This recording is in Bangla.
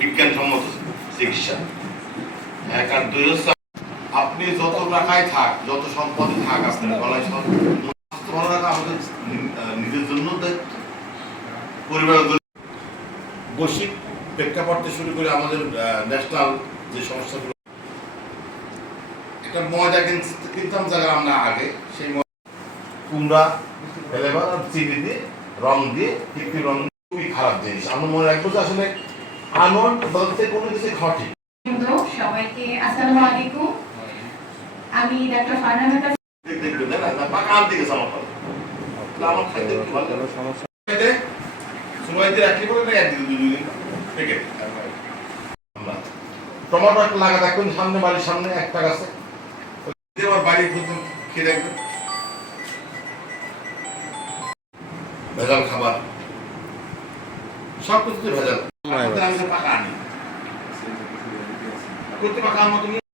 বিজ্ঞানসম্মত চিকিৎসা। এক আর দুই হচ্ছে আপনি যত টাকায় থাক, যত সম্পদে থাক, আপনার গলায় সব স্বাস্থ্য ভালো রাখা আমাদের নিজের জন্য দায়িত্ব, পরিবারের জন্য। বৈশ্বিক প্রেক্ষাপট থেকে শুরু করে আমাদের ন্যাশনাল যে সমস্যাগুলো, একটা ময়দা কিনতাম জায়গা আমরা আগে, সেই কুমড়া ফেলেবার চিনি দিয়ে রং দিয়ে কৃত্রিম রং, খুবই খারাপ জিনিস। আমরা মনে রাখবো যে আসলে আনন্দ বলতে কোনো কিছু ঘটে। সবাইকে আসসালামু আলাইকুম। আমি ডাক্তার ফারহানা দেখবেন না পাকার দিকে সমস্যা, আমার খাইতে একটু ভালো সমস্যা সময়তে রাখি বলে না একদিন দুদিন থেকে আমরা টমেটো একটা লাগা থাকবেন সামনে, বাড়ির সামনে একটা গাছে, আমার বাড়ির প্রথম খেয়ে দেখবেন ভেজাল খাবার, সব কিছুতে ভেজাল। আমি তো পাকা আনি করতে পাকার মতো